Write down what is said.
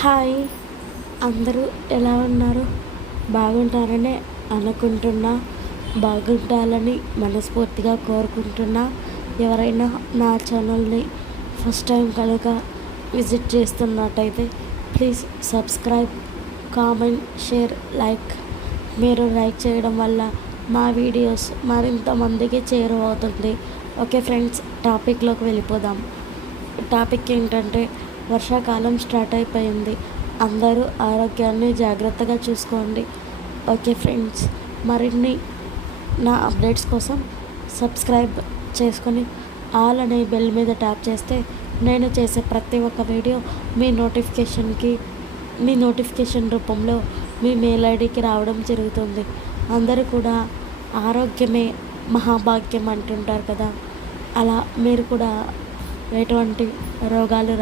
Hi! అందరూ ఎలా ఉన్నారు? బాగుంటారనే అనుకుంటున్నా. బాగుండాలని మనస్ఫూర్తిగా కోరుకుంటున్నా. ఎవరైనా నా ఛానల్‌ని ఫస్ట్ టైం కనుక విజిట్ చేస్తున్నట్టయితే please subscribe, comment, share, like. మీరు లైక్ చేయడం వల్ల మా వీడియోస్ మరింత మందికి చేరువవుతుంది. ఓకే ఫ్రెండ్స్, టాపిక్‌లోకి వెళ్ళిపోదాం. టాపిక్ ఏంటంటే వర్షాకాలం స్టార్ట్ అయిపోయింది. అందరూ ఆరోగ్యాన్ని జాగ్రత్తగా చూసుకోండి. ఓకే ఫ్రెండ్స్, మరిన్ని నా అప్డేట్స్ కోసం సబ్స్క్రైబ్ చేసుకొని ఆల్ అనే బెల్ మీద ట్యాప్ చేస్తే నేను చేసే ప్రతి ఒక్క వీడియో మీ నోటిఫికేషన్ రూపంలో మీ మెయిల్ ఐడికి రావడం జరుగుతుంది. అందరూ కూడా ఆరోగ్యమే మహాభాగ్యం అంటుంటారు కదా, అలా మీరు కూడా ఎటువంటి రోగాలు